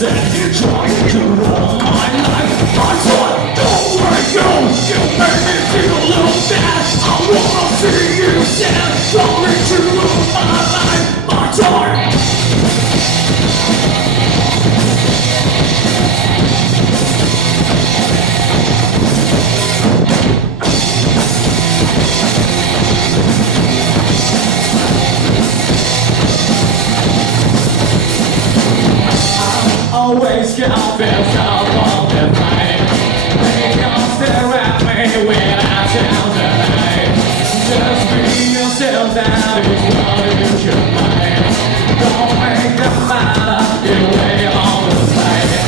said you're trying to ruin my life. I thought, don't let go. You made me feel a little bad. I wanna see you sad. Sorry to ruin my life. My time. Always confess of all the pain. They don't stare at me when I tell the lie. Just be yourself, that is what you should mind. Don't make them matter, you lay on the side.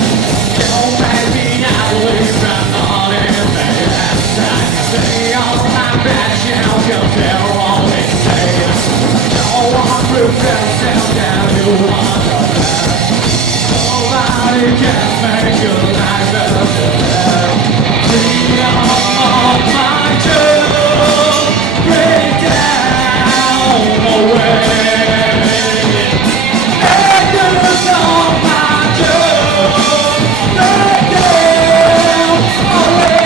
Don't make me ugly, but not in the side. Stay on my bed, cause they're all insane. No one proves themselves that you want to best. Nobody can make your life better. Freedom of my joy, break down away. Echoes of my joy, break down away.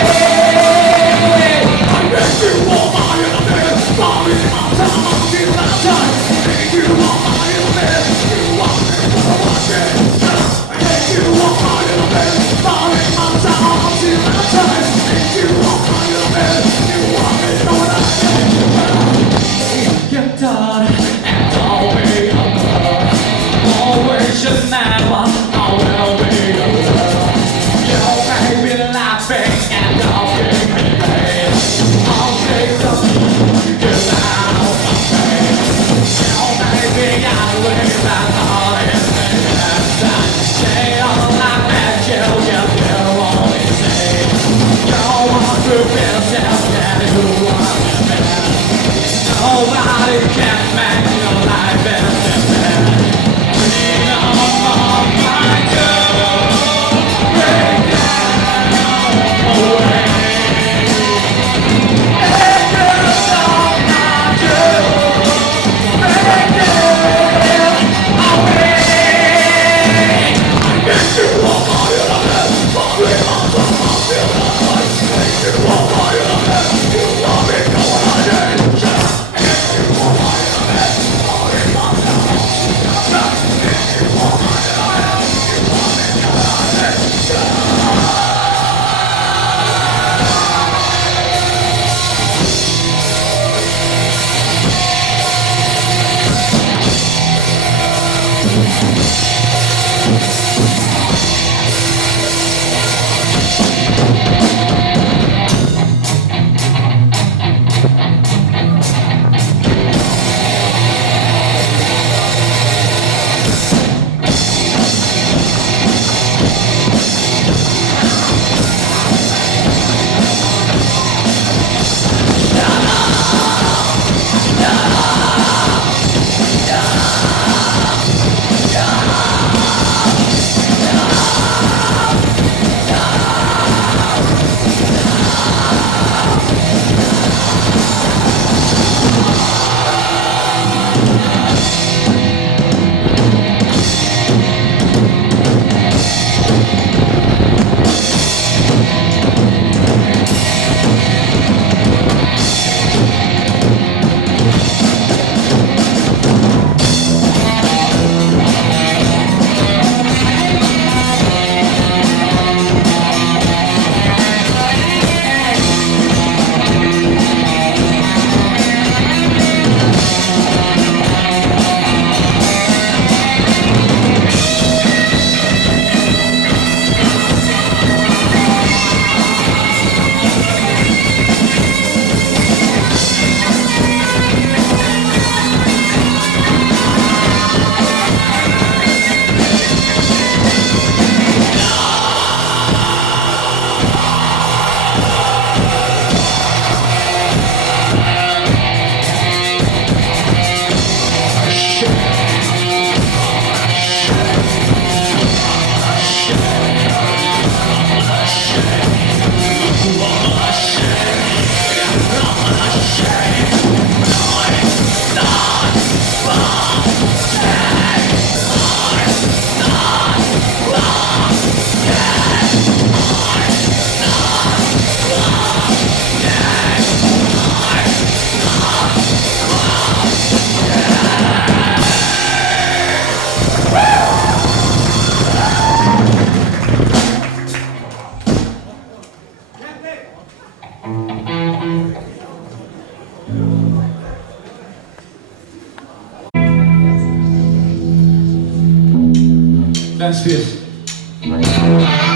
I make you all my enemies, falling on time until my time. Make you all my enemies, you want me for watching. You want my little bit, falling on time until my time. If you want my little bit, you want me, know what I mean? Get done and I'll be alone. Always just never, I will be alone. You may be laughing and I'll give me pain. I'll take the you get out of my face. You may be ugly, but not in the inside. Stay on like that, you feel all insane. Don't want to feel self-dead, who want to be. Nobody can make your life better. Freedom of my joy, break down away. Echoes of my joy, break down away. Make you all my enemies, falling on top of the light. Make you all my enemies, you want me, know what I need. Make you all my enemies, falling on top of the light. Make you all my enemies, you want me, know what I need. dance piece. I'm ready for it!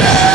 Yeah.